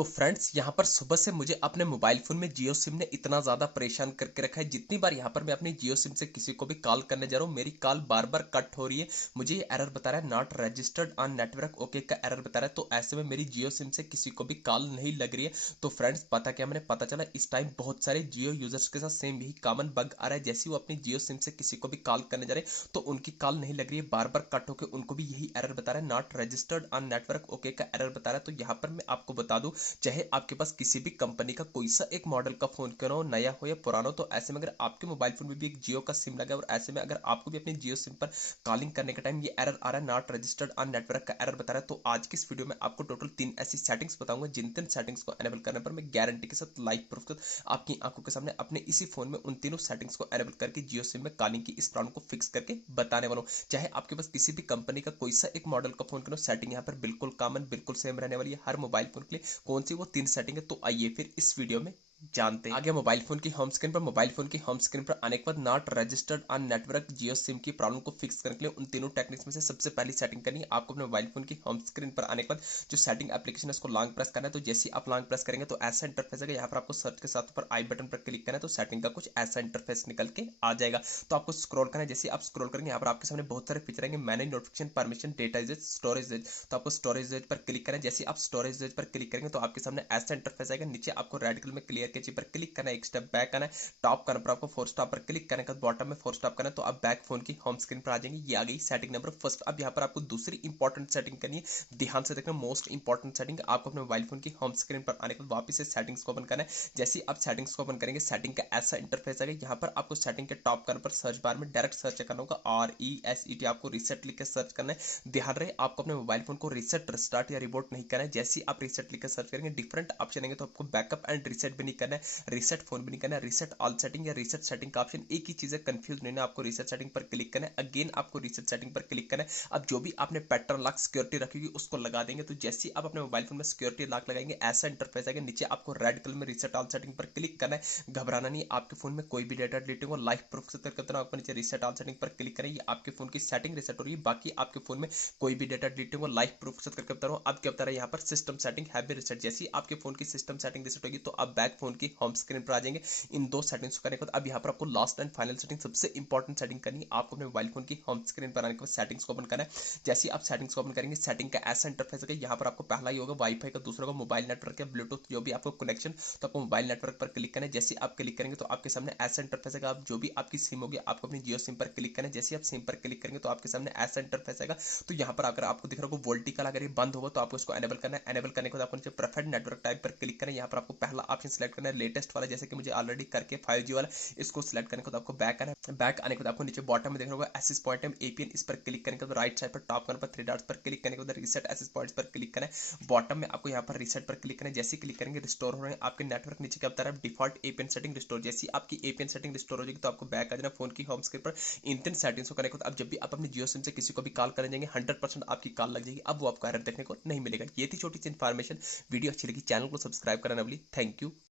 तो फ्रेंड्स यहाँ पर सुबह से मुझे अपने मोबाइल फोन में जियो सिम ने इतना ज़्यादा परेशान करके रखा है। जितनी बार यहाँ पर मैं अपनी जियो सिम से किसी को भी कॉल करने जा रहा हूँ, मेरी कॉल बार बार कट हो रही है। मुझे ये एरर बता रहा है not registered on network okay का एरर बता रहा है। तो ऐसे में मेरी जियो सिम से किसी को भी कॉल नहीं लग रही है। तो फ्रेंड्स पता क्या मैंने पता चला, इस टाइम बहुत सारे जियो यूजर्स के साथ सेम यही कॉमन बग आ रहा है। जैसे वो अपनी जियो सिम से किसी को भी कॉल करने जा रहे हैं तो उनकी कॉल नहीं लग रही है, बार बार कट होकर उनको भी यही एरर बता रहा है not registered on network okay का एरर बता रहा है। तो यहाँ पर मैं आपको बता दूं, चाहे आपके पास किसी भी कंपनी का कोई सा एक मॉडल का फोन क्यों ना हो, नया हो या पुराना हो, तो ऐसे में अगर आपके मोबाइल फोन में भी एक जियो का सिम लगा है और ऐसे में अगर आपको भी अपनी जियो सिम पर कॉलिंग करने के टाइम ये एरर आ रहा है नॉट रजिस्टर्ड ऑन नेटवर्क का एरर बता रहा है, तो आज की इस वीडियो में आपको टोटल 3 ऐसी सेटिंग्स बताऊंगा जिन 3 सेटिंग्स को एनेबल करने पर मैं गारंटी के साथ लाइव प्रूफ के साथ आपकी आंखों के सामने अपने इसी फोन में उन तीनों सेटिंग्स को एनेबल करके जियो सिम में कॉलिंग की इस प्रॉब्लम को फिक्स करके बताने वाला हूं। चाहे आपके पास किसी भी कंपनी का कोई सा एक मॉडल का फोन क्यों, सेटिंग यहाँ पर बिल्कुल कॉमन बिल्कुल सेम रहने वाली है हर मोबाइल फोन के लिए। कौन सी वो 3 सेटिंग है, तो आइए फिर इस वीडियो में जानते हैं। आगे मोबाइल फोन की होम स्क्रीन पर, मोबाइल फोन की होम स्क्रीन पर आने के बाद not registered on network Jio SIM की प्रॉब्लम को फिक्स करने के लिए उन तीनों टेक्निक्स में से सबसे पहली सेटिंग करनी है आपको अपने मोबाइल फोन की होम स्क्रीन पर आने के बाद जो सेटिंग एप्लीकेशन है उसको लॉन्ग प्रेस करना है। तो जैसे आप लॉन्ग प्रेस करेंगे तो ऐसा इंटरफेस आएगा। यहाँ पर आपको सर्च के साथ ऊपर आई बटन पर क्लिक करना है तो सेटिंग का कुछ ऐसा इंटरफेस निकल के आ जाएगा। तो आपको स्क्रॉल करना है। जैसे आप स्क्रॉल करेंगे यहाँ पर आपके सामने बहुत सारे फीचर आएंगे, manage notification, permission, data usage, storage usage. तो आपको स्टोरेज यूजेज पर क्लिक करना है। जैसे आप स्टोरेज यूजेज पर क्लिक करेंगे तो आपके सामने ऐसा इंटरफेस आएगा। नीचे आपको रेड कलर में क्लियर के पर क्लिक करना है, एक स्टेप बैक आना है, टॉप करना पर आपको फोर स्टॉप पर क्लिक करने का, बॉटम में फोर स्टॉप करना है तो आप बैक फोन की होम स्क्रीन पर आ जाएंगे। ये आ गई सेटिंग नंबर फर्स्ट। अब यहाँ पर आपको दूसरी इंपॉर्टेंट सेटिंग करनी है, ध्यान से देखना, मोस्ट इंपॉर्टेंट सेटिंग आपको अपने मोबाइल फोन की होम स्क्रीन पर आने के बाद वापस से सेटिंग्स को ओपन करना है। जैसे ही आप सेटिंग्स को ओपन करेंगे सेटिंग का ऐसा इंटरफेस आएगा। यहाँ पर आपको सेटिंग के टॉप करने पर सर्च बार में डायरेक्ट सर्च करना होगा, RESET आपको रिसेट लिख के सर्च करना है। ध्यान रहे आपको अपने मोबाइल फोन को रिसेट, रिस्टार्ट या रिबोट नहीं करना है। जैसे ही आप रिसेट लिख कर सर्च करेंगे डिफरेंट ऑप्शन आएंगे, तो आपको बैकअप एंड रिसेट भी नहीं करना है, रीसेट फोन भी नहीं करना है, रीसेट ऑल सेटिंग या रीसेट सेटिंग का ऑप्शन एक ही चीज है, कंफ्यूज नहीं है। आपको रीसेट सेटिंग पर क्लिक करना है, अगेन आपको रीसेट सेटिंग पर क्लिक करना है। अब जो भी आपने पैटर्न लॉक सिक्योरिटी रखी होगी उसको लगा देंगे। तो जैसे ही आप अपने मोबाइल फोन में सिक्योरिटी लॉक लगाएंगे ऐसा इंटरफेस आएगा। नीचे आपको रेड कलर में रीसेट ऑल सेटिंग पर क्लिक करना है। घबराना नहीं, आपके फोन में कोई भी डेटा डिलीट होगा लाइव प्रूफ से करते आपको नीचे रीसेट ऑल सेटिंग पर क्लिक करें, ये आपके फोन की सेटिंग रीसेट हो रही है। बाकी आपके फोन में कोई भी डेटा डिलीट होगा लाइव प्रूफ से करके बता रहा हूँ। अब क्या बता रहा है यहाँ पर सिस्टम सेटिंग हैवी रीसेट। जैसे ही आपके फोन की सिस्टम सेटिंग रीसेट होगी तो आप बैक फोन की होम स्क्रीन पर आ जाएंगे। इन दो सेटिंग्स को करने के बाद अब यहाँ पर आपको लास्ट एंड फाइनल सेटिंग, सबसे इंपॉर्टेंट सेटिंग करनी है आपको अपने मोबाइल फोन की होम स्क्रीन पर आने के बाद सेटिंग्स को ओपन करना है। जैसे ही आप सेटिंग्स को ओपन करेंगे सेटिंग का ऐसा इंटरफेस है, यहाँ पर आपको पहला ही होगा वाईफाई का, दूसरा होगा मोबाइल नेटवर्क या ब्लूटूथ जो भी आपको कनेक्शन, तो आपको मोबाइल नेटवर्क पर क्लिक करना है। जैसे आप क्लिक करेंगे तो आपके सामने ऐसा इंटरफेस है, आप जो भी आपकी सिम होगी आपको अपनी जियो सिम पर क्लिक करना है। जैसे आप सिम पर क्लिक करेंगे तो आपके सामने ऐसा इंटरफेस आएगा। तो यहाँ पर अगर आपको दिख रहा होगा वोल्टिकल, अगर ये बंद होगा तो आपको इसको एनेबल करना है। एनेबल करने के बाद आपको नीचे प्रेफर्ड नेटवर्क टाइप पर क्लिक करना है। यहाँ पर आपको पहला ऑप्शन सिलेक्ट करना है लेटेस्ट वाला, जैसे कि मुझे ऑलरेडी करके 5G वाला, इसको सिलेक्ट करने के बाद आपको बैक आना है। बैक आने के बाद आपको नीचे बॉटम में देखना होगा एसिस पॉइंट APN, इस पर क्लिक करने के बाद राइट साइड पर टॉप करने पर 3 डॉट्स पर क्लिक करने के बाद रीसेट एसिस पॉइंट्स पर क्लिक करना है। बॉटम में आपको यहाँ पर रीसेट पर क्लिक करना है। जैसे क्लिक करेंगे रिस्टोर हो रहे हैं आपके नेटवर्क। नीचे क्या बता रहा है डिफॉल्ट APN सेटिंग रिस्टोर। जैसे आपकी APN सेटिंग रिस्टोर हो जाएगी तो आपको बैक आ जाना फोन की होम स्क्रीन पर। इन 3 सेटिंग्स को करने के बाद अब जब भी आप अपनी जियो सिम से किसी को भी कॉल करने जाएंगे 100% आपकी कॉल लग जाएगी। अब वो आपको एरर देखने को नहीं मिलेगा। ये थी छोटी सी इन्फॉर्मेशन। वीडियो अच्छी लगी चैनल को सब्सक्राइब करना ना भूलिए। Thank you.